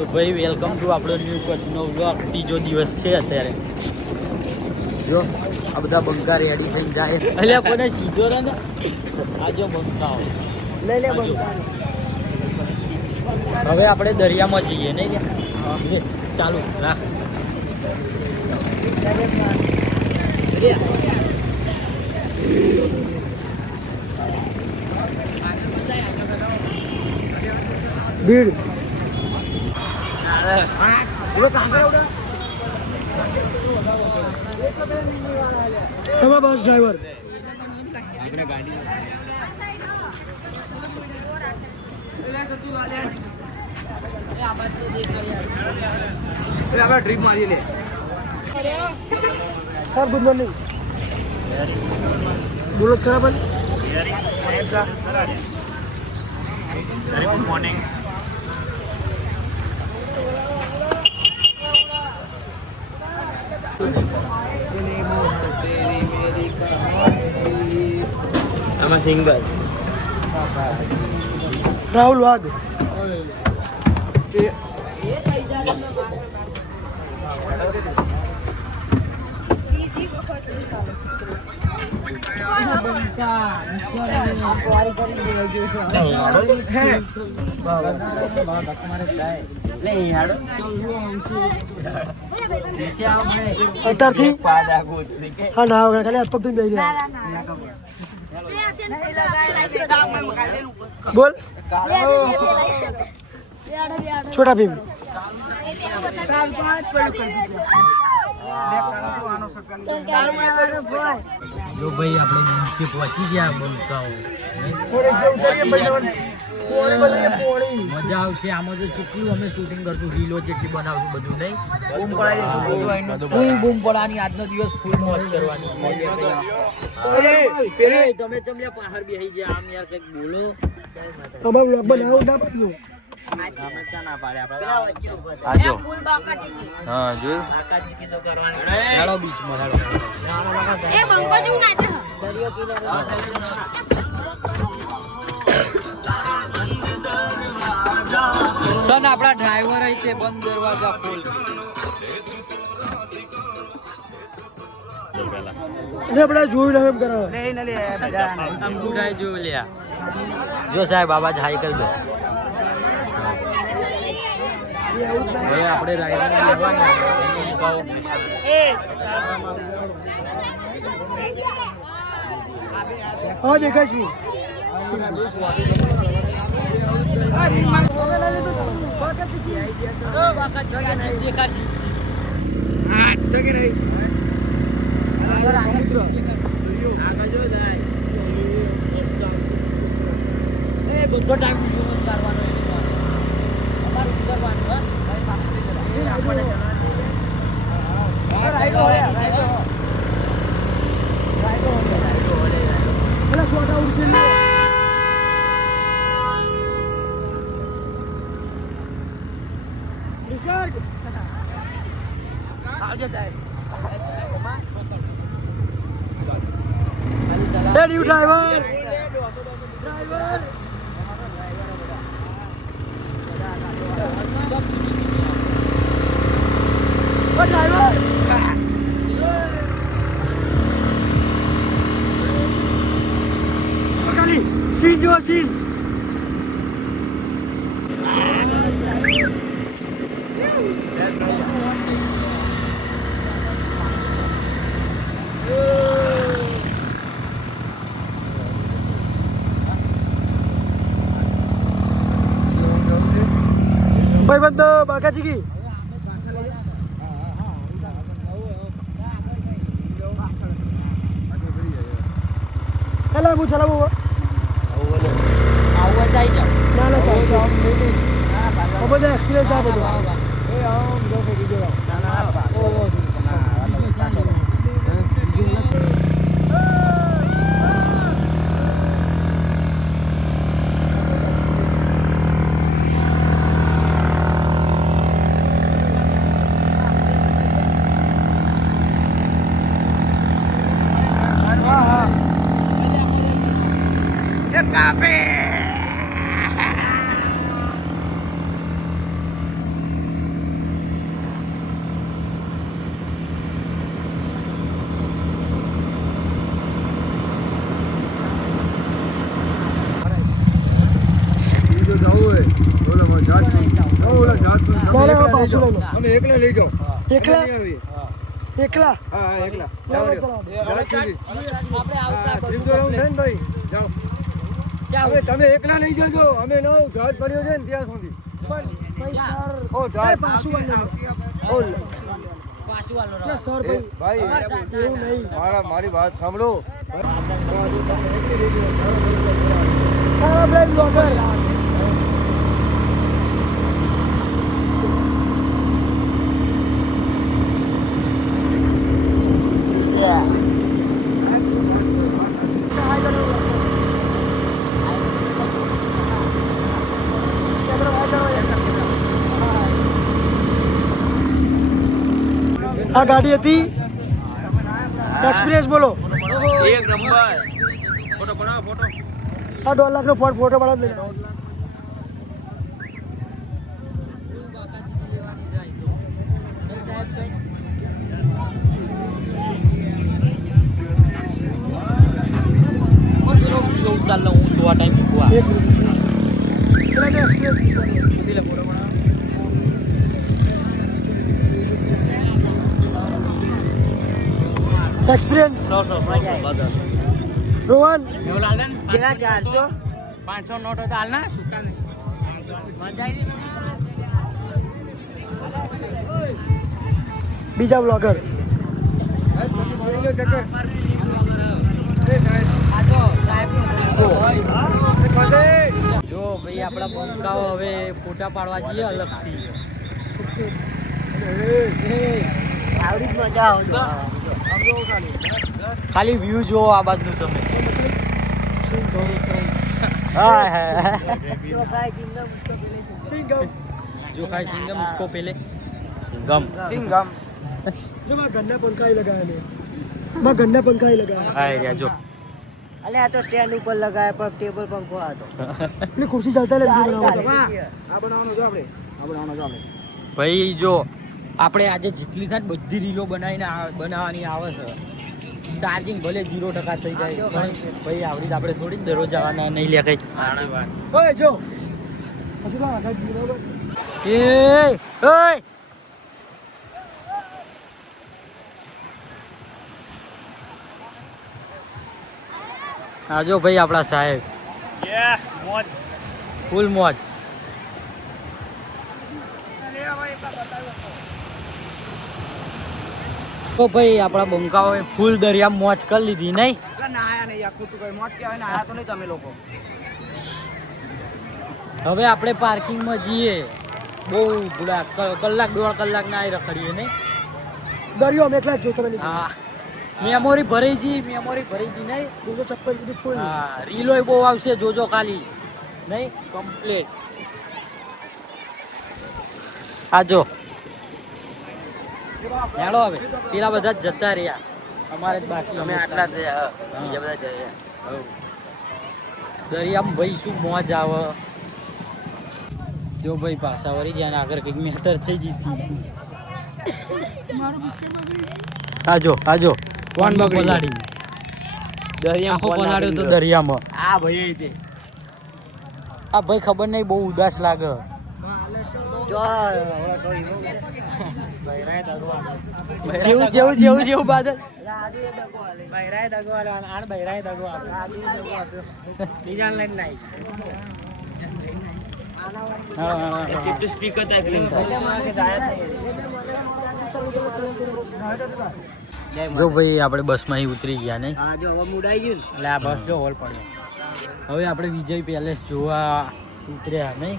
તો ભાઈ welcome to આપણો ન્યૂ કચ્છનો વ્લોગ. ત્રીજો દિવસ છે અત્યારે. જો આ બધા બંકા રેડી થઈને જાય. એટલે કોને સીધો રહે ને આ જો બંકા લઈ લે બંકા. હવે આપણે દરિયામાં જઈએ નહીં ચાલુ રાખ. ભીડ બસ ડ્રાઈવર ટ્રીપ મારી લે સર. Good morning. બોલો ખરાબ વેરી ગુડ મોર્નિંગ. આમાં સિંગલ રાહુલ વાઘ. અત્યારથી હા ના વગર ખાલી હાથ પગ ધોઈને બેસી રહ્યા. બોલ છોટા ભીમ. જો ભાઈ આપણે નીચે પહોંચી ગયા બંકાઓ. મજા આવશે આમાં તો ચૂકલું અમે શૂટિંગ કરશું. રીલો જેટલી બનાવશું બધું નહીં બૂમ પડાવીશું. ફૂલ બૂમ પડાવવાની. આજનો દિવસ ફૂલ મોજ કરવાની. તમે ચમલ્યા પહાડ બેસી ગયા આમ યાર કંઈક બોલો. અમારું બ્લોગ બનાવું ના પાડ્યું. હા જોયું બીચમાં સન આપણા ડ્રાઈવર અહીં તે બંધ દરવાજા ખોલ. આપણે જોયું ને એમ કરાવે. અંગૂઠાઈ જોયું લ્યા. જો સાહેબ આવાજ હાઈ કરી દો. હવે આપણે ડ્રાઈવર હા દેખાય છે. બધો ટાઈમ કરવાનો અમારું કરવાનું. ડ્રાઈવર સીન જો સીન. ભાઈબંધો બાકાજી કી હેલા હું ચલાવું. આવું જાય જાવ ના ના ચાલશે. બધા એક્સપિરિયન્સ આ બધું. પાછું લઈ લો. અમે એકલા લઈ જાઓ. એકલા હા. એકલા હા હા એકલા. ચલાવો, ચલાવો. આપણે આવતા જીમ તો એવું છે ને ભાઈ. જાઓ. જાઓ. હવે તમે એકલા લઈ જજો. અમે નવ જહાજ પડ્યો છે ને ત્યાં સુધી. પણ ભાઈ સર ઓ જહાજ. પાછું લઈ લો. ઓ પાછું વાળો ના રહો. સર ભાઈ ભાઈ એવું નહીં. મારી વાત સાંભળો. તારા બ્લેડ બ્લોકર આ ગાડી હતી એક્સપિરિયન્સ બોલો. એક નંબર. ફોટો બનાવો ફોટો. આ 2 લાખનો ફોટો પાડો જ લઈને. ઉતાર લઉં હું સુવા ટાઈમ મૂકવા. એક મિનિટ પેલા ને એક્સપિરિયન્સ પેલા ફોટો બનાવો. એક્સપિરિયન્સ મજા આવી. રોહન એવું લાલ ને જેના 400 500 નોટ હતા હાલ ના છૂટા નહીં. મજા આવી. બીજા બ્લોગર જો ભાઈ આપણા બંકાઓ હવે ફોટા પાડવા જઈએ અલગથી. આવડી મજા આવજો. ખાલી વ્યૂ જુઓ આ બાજુ તમે. સિંગમ જો ખાઈ સિંગમ उसको पहले सिंगम જો માં ગન્ના પંખા ही लगाया ने માં ગન્ના પંખા ही लगाया આય ગયા જો. અલે આ તો સ્ટેન્ડ ઉપર લગાય પર ટેબલ પંખો હતો. એટલે ખુરશી ચાલતા લે બીજું બનાવો તો. આ બનાવવાનો છે આપણે. ભાઈ જો આપણે આજે જેટલી થાય ને બધી રીલો બનાવવાની આવે છે. ચાર્જિંગ ભલે 0% થઈ જાય પણ ભાઈ આવડી આપણે થોડી દરરોજ જવાના નહીં લે કઈ. ઓય જો હજુ તો આગળ જીરો બરાબર. એ આ જો ભાઈ આપણા સાહેબ ફૂલ મોજ. તો ભાઈ આપણા બંકાઓએ ફૂલ દરિયા મોજ કરી લીધી નહીં. હવે આપણે પાર્કિંગમાં જઈએ. બહુ બુડા કલાક 1.5 કલાક ના આવી રખડીએ નહીં. દરિયો અમે એકલા જ જોતો બની હા મેમોરી ભરાઈ જી નહીં. 256 GB ફૂલ. હા રીલોય બહુ આવશે જોજો ખાલી નહીં કમ્પ્લીટ. આ જો હેડો હવે પેલા બધા જ જતા રહ્યા અમારે જ બાકી. અમે આટલા થયા બીજા બધા જયા. દરિયામાં ભાઈ શું મોજ આવે. જો ભાઈ પાછા વળી જાય ને આગળ કંઈક મેટર થઈ જતી. આજો કોણ પલાડી દરિયામાં પલાડ્યો તો દરિયામાં. આ ભાઈ તે આ ભાઈ ખબર નહીં બહુ ઉદાસ લાગે. જો ઓલા કોઈ જેવું બાદલ. રાજુ એ દગો આલે બૈરાય દગો આણ બૈરાય દગો રાજુ એ દગો આપ્યો. બીજા લઈને નહીં. આના વાળી હા સ્પીકર જો ભાઈ આપણે બસમાં ઉતરી ગયા નહીં. હા જો હવે મુડાઈ ગયું એટલે આ બસ જો હોલ પડ્યો. હવે આપણે વિજય પેલેસ જોવા ઉતર્યા નહીં.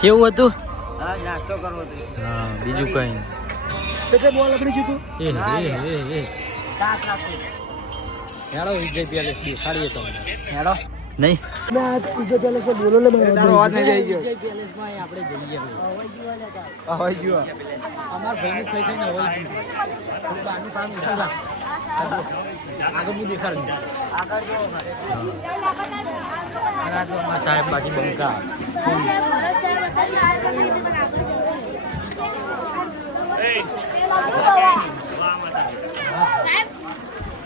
કેવું હતું? હા નાસ્તો કરવો તો હા બીજું કઈ એટલે બોલ લગડી જીતું. એ 7 લાખ હેડો વિજય પેલેસ દેખાડીએ તમને. હેડો નહીં મે આ બીજે પેલે કે બોલો લે મને તારો અવાજ નહીં જઈ ગયો. વિજય પેલેસમાં આપણે જઈએ. હવે જુઓ. અમાર ભાઈનું થઈ થઈને હવે બાનું કામ ઓછું રાખ. આગળ હું દેખાડું. આગળ જો આ તો અમારા સાહેબ બાકી બંકા.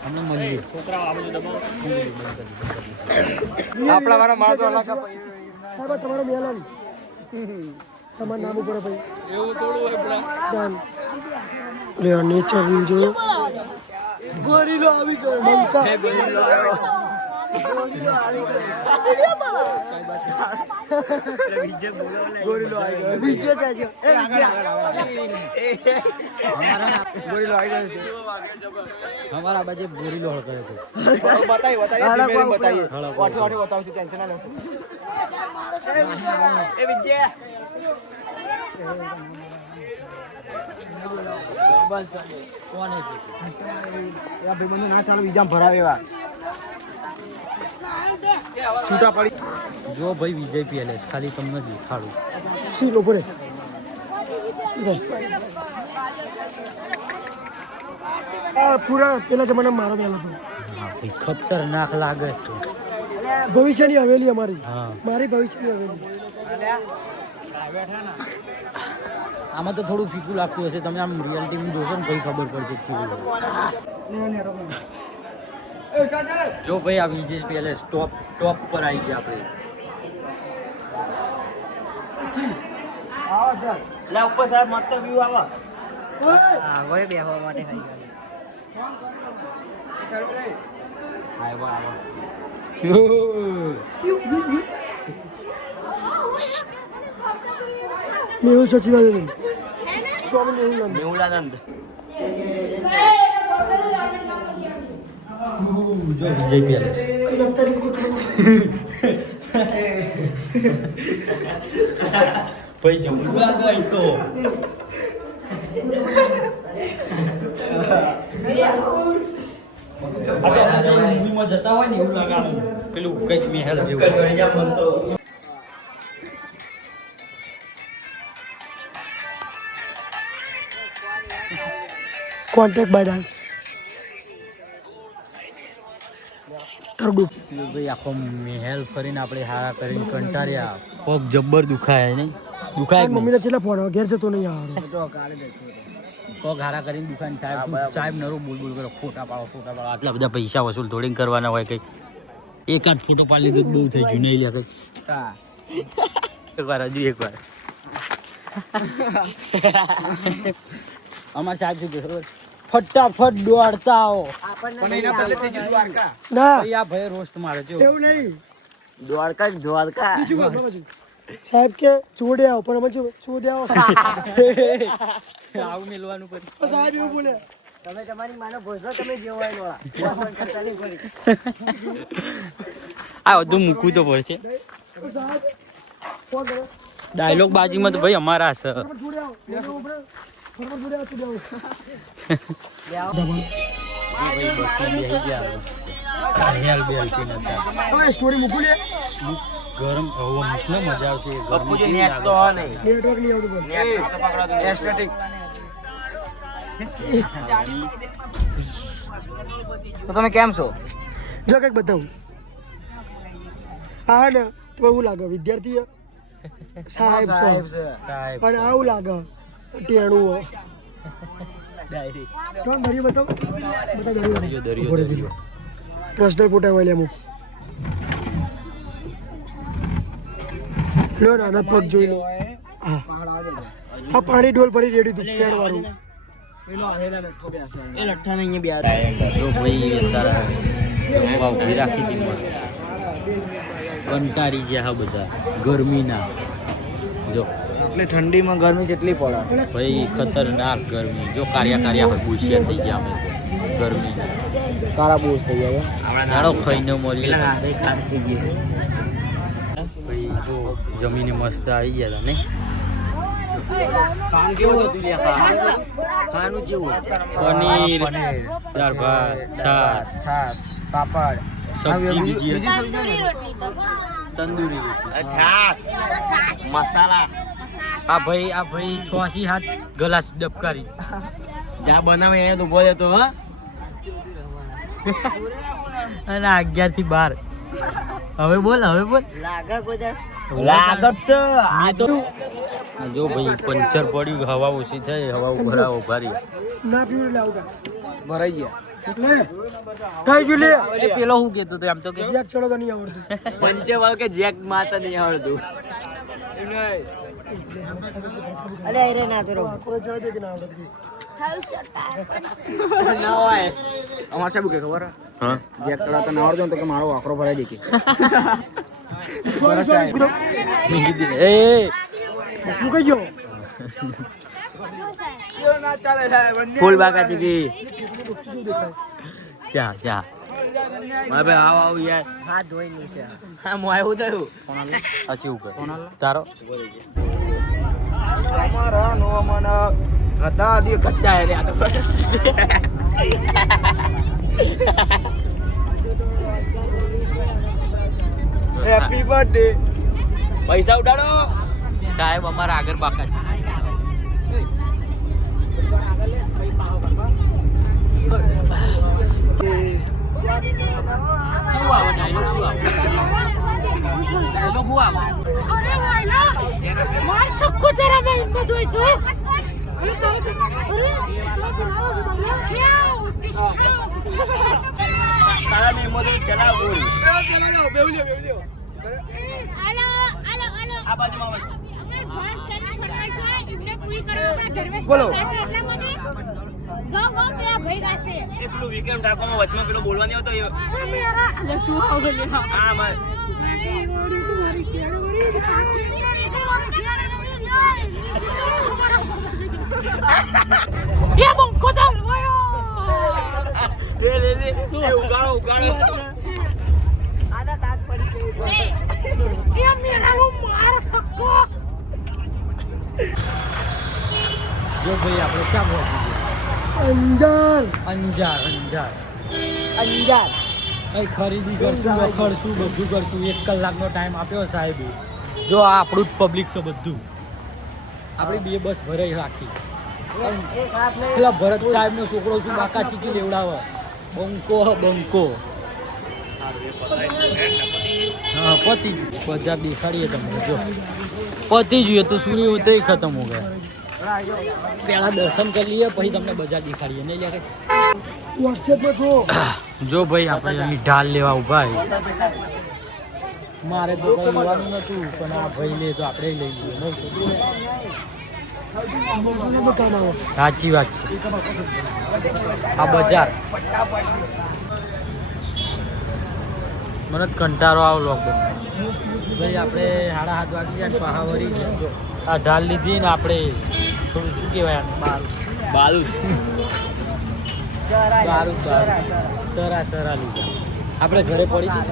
અમને મળીએ. આપણા વાળા માણસો સાહેબ તમારો મેલન તમારું નામ ઉપર ભાઈ એવું થોડું હોય ડન લે નેચર વ્યૂ જો ગોરીલો આવી ગયો બંકા ગોરીલો આવ્યો વિજય જાજો એ વિજય हमारा बजे बोरी लोड करे थे बताइए बताओ टेंशन ना लो ए विजय कौन है या भाई મને ના ચાલો બીજામ ભરાવેવા છૂટા પડી जो भाई विजय पैलेस खाली તમને દેખાડું સી લો પડે આ પૂરા પેલા જમાના મારો મેલ હતો હા ભાઈ ખતરનાક લાગે છે ભવિષ્યની હવેલી અમારી હા મારી ભવિષ્યની હવેલી આમાં તો થોડું ફીકું લાગતું હશે તમે આમ રિયાલિટીમાં જોશો ને કઈ ખબર પડશે કેવું જો ભાઈ આ વિજય પેલેસ ટોપ પર આવી ગયા આપણે લે ઉપર સાહેબ મસ્ત વ્યૂ આવે આગળ બેસવા માટે થઈ ગયું મેહુલ સચિવાનંદ સ્વામી મેહુલાનંદ મેહુલાનંદ જો વિજય પેલેસ ભાઈ જવું લાગે તો મૂવીમાં જતા હોય ને એવું લાગે પેલું કઈક મહેલ જેવું કોન્ટેક્ટ બાય ડાન્સ તરડુ ભાઈ આખો મહેલ ફરીને આપણે હારા કરીને કંટાળ્યા પગ જબ્બર દુખાય નહીં દુખાય મમ્મીને છેલ્લા ફોન ઘેર જતો નહીં યાર પગ હારા કરીને દુખાય સાહેબ નરો બોલ કરો ફોટા પાડો આટલા બધા પૈસા વસૂલ થોડી કરવાના હોય કઈ એકાદ ફોટો પાડી લીધો બહુ થઈ ગયું નહીં લે કઈ એકવાર હજુ એકવાર અમાર સાહેબ શું કહે ફટાફટ દોડતા આવો પણ એના પહેલેથી જ દ્વારકા ના ભાઈ આ ભાઈ રોસ્ટ મારે છે એવું નહીં દ્વારકા બીજું બોલ, બાજુ. સાહેબ કે ચોડે આવો પણ અમે ચોડે આવો આવું મેલવાનું પછી તો સાહેબ એવું બોલે તમે તમારી માનો ભોસલો તમે જેવો હોય નોળા કરતા નહીં ફરી આ બધું મૂકવું તો પડશે તો સાહેબ ફોન કરો ડાયલોગ બાજીમાં તો ભાઈ અમારા છે ફટાફટ ચોડે આવો મેનો ઉપર ફટાફટ ચોડે આવો ચોડે આવો ઓય સ્ટોરી મૂકું લે ગરમ હવા મૂકને મજા આવશે નેટવર્ક નહીં આવતું બોલ એસ્થેટિક તો તમે કેમ છો જો કંઈક બતાવું આ ને તો એવું લાગે વિદ્યાર્થી સાહેબ છે સાહેબ અને આવું લાગે ટેણું હોય ડાયરેક્ટ તો દરિયો બતાવ બતા દરિયો દરિયો પર્સનલ ફોટા વાળી અમુક લો નાના પગ જોઈ લો હા આ પાણી ડોલ ભરી રેડી હતું પેણ વાળું જો ભાઈ તારા જમવા ઉભી રાખી હતી મસ્ત કંટાળી ગયા હા બધા ગરમીના જો એટલે ઠંડીમાં ગરમી કેટલી પડે ભાઈ ખતરનાક ગરમી જો કાર્યા ભૂસ્યા થઈ ગયા અમે ગરમી કાળા બોસ થઈ ગયા નાડો ખાઈને મળીએ ભાઈ જો જમીને મસ્ત આવી ગયા હતા ને ખાવાનું કેવું હતું ખાવાનું કેવું પનીર દાળ ભાત છાશ પાપડ સબ્જી બીજી તંદૂરી છાશ મસાલા આ ભાઈ 6-7 ગ્લાસ ડબકારી જા બનાવે એ તો બોલે તો હા અને 11 થી 12 હવે બોલ લાગે બધા લાગત છે આ તો જો ભાઈ પંચર પડ્યું હવા ઓછી થઈ હવા ઉભરાવો ભારી ના પીવું લાવું ભરાઈ ગયા લે કઈ ગયું લે એ પેલો હું કહેતો તો આમ તો કે જેક ચડો તો નહીં આવડતું પંચે વાળ કે જેક માતા નહીં આવડતું અલે અરે ના કરો કોઈ જોઈ દે કે ના આવડત ગઈ ના હોય અમાર સાહેબ કે ખબર હા જેક ચડાવતા ના આવડતો ને તો કે મારો આખરો ભરાઈ દે કે સોરી ગ્રુપ મીંગી દી એ હું કઈ ગયો ના ચાલે સાહેબ ફૂલ બાકા ચીકી શું દેખાય ક્યાં ક્યાં મારે ભાઈ આવ યાર હાથ ધોઈ નું છે હા હું આવ્યું થયું અચી ઉપર તારો અમારા નો મને ગધા દી ગધા રે આ તો હેપી બર્થડે પૈસા ઉડાડો સાહેબ અમારા આગળ બાકા છે શું આવે ડાયલોગ શું આવે ડાયલોગ શું આવે अरे वाला मार सबको तेरा मैं हिम्मत हुई तो अरे क्या તારા મે મોદે ચલાવ બોલ બેવલ્યો हेलो हेलो हेलो આ બાજુમાં અમાર ભારત ચેનલ ફરમાઈશ છે એમને પૂરી કરો આપણા ધર્મેશ બોલો. પાસે એટલા માટે ગો ગો મેરા ભાઈ ગાશે એ પેલું વીકેન્ડ ટાકોમાં વચમાં પેલો બોલવા નહીં આવતો અરે મેરા અલે શું આવે લે હા માર ये बंको डाल वायो લે એ ઉગાડો આના દાંત પડી ગયું ये मेरा वो मार सको જો ભાઈ આપણે ક્યાં પહોંચી અંજાર અંજાર અંજાર અંજાર કઈ ખરીદી કરશું રખડશું બધું કરશું 1 કલાકનો ટાઈમ આપ્યો સાહેબે જો આ આપણું જ પબ્લિક છે બધું આપણી બે બસ ભરાઈ રાખી એક હાથ લઈ પેલા ભરત સાહેબ નો છોકરો શું બાકા ચીકી લેવડાવે બંકો બંકો હા પતિ બજાર દેખાડીએ તમને જો પતિ જોઈએ તો સુની હોતે ખતમ હો ગયા પેલા દર્શન કરી લઈએ પછી તમને બજાર દેખાડીએ નહીં લે કે વોટ્સએપમાં જો જો ભાઈ આપણે અહીં ઢાલ લેવા ઉભા મારે તો કઈ લેવાનું નતું પણ આ ભાઈ લે તો આપણે લઈ લઈએ કામ આવો સાચી વાત છે આ બજાર મને જ કંટાળો આવો લોકડાઉન ભાઈ આપણે 7:30 વાગી જાય પહાવરી આ ઢાલ લીધી ને આપણે થોડું શું કહેવાય બાલુદ બારું સરા લીધા આપણે ઘરે પડી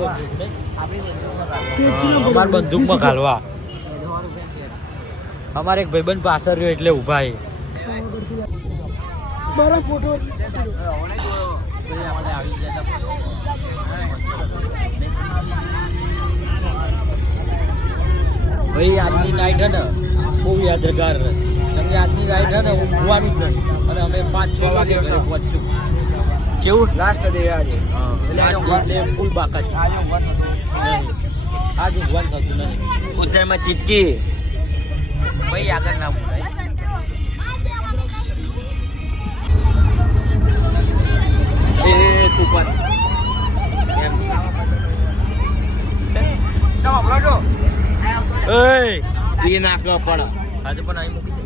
અમારે બંદૂકમાં ઘાલવા અમારે એક ભાઈબંધ પાછળ રહ્યો એટલે ઊભા છે મારા ફોટો ભાઈ આજની નાઈટ હે ને બહુ યાદગાર રહેશે કેમ કે આજની નાઈટ હે ને ઊંઘવાનું જ નહીં અને અમે 5-6 વાગે ઘરે પહોંચશું કેવું લાસ્ટ ડે આજે એટલે ફૂલ બાકા છે આજ ઊંઘવાનું થતું નહીં ઉત્તરમાં ચીપકી ભાઈ આગળ ના બોલાય એ સુપર એમ ચાલો બ્રાડો એય એ નાખવા પડે આજે પણ અહીં મૂકી દે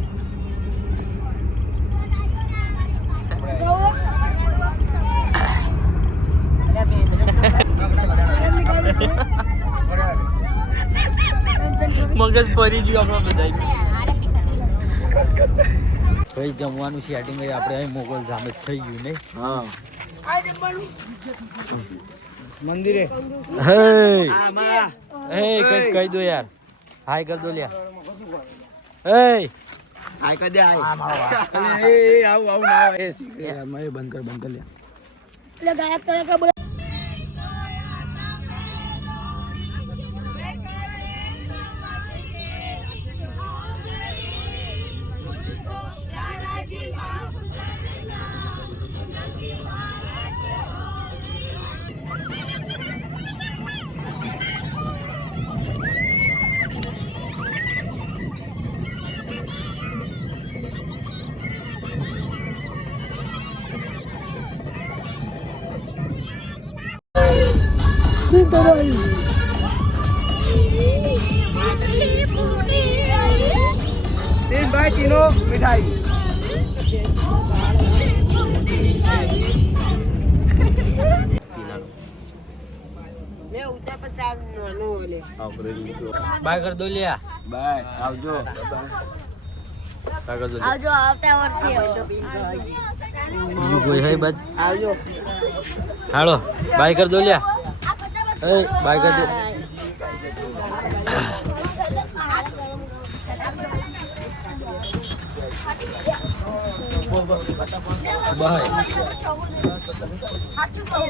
મગજ પરી ગયું આપણા બધા ભાઈ જમવાનું સેટિંગ કરી આપણે અહીં મોગલ જામે થઈ ગયું નહીં હા મંદિરે હે કઈ કહી દો યાર હાય કર દો લ્યા હે હાય કદે હાય એ આવું ના એ સિગરેટ મેં બંધ કર લે એટલે ગાયક કરે કે બોલે સીતાબાઈ પૂરી ભાઈ તીનો મીઠાઈ મેં ઉતા પર ચાર નાનો ઓલે બાય કર દો લ્યા બાય આવજો બાય કર દો લ્યા. આવજો આવતા વર્ષે બીજું કોઈ હે બસ આવજો હાલો બાય કર દો લ્યા એ બાય કર દો બાય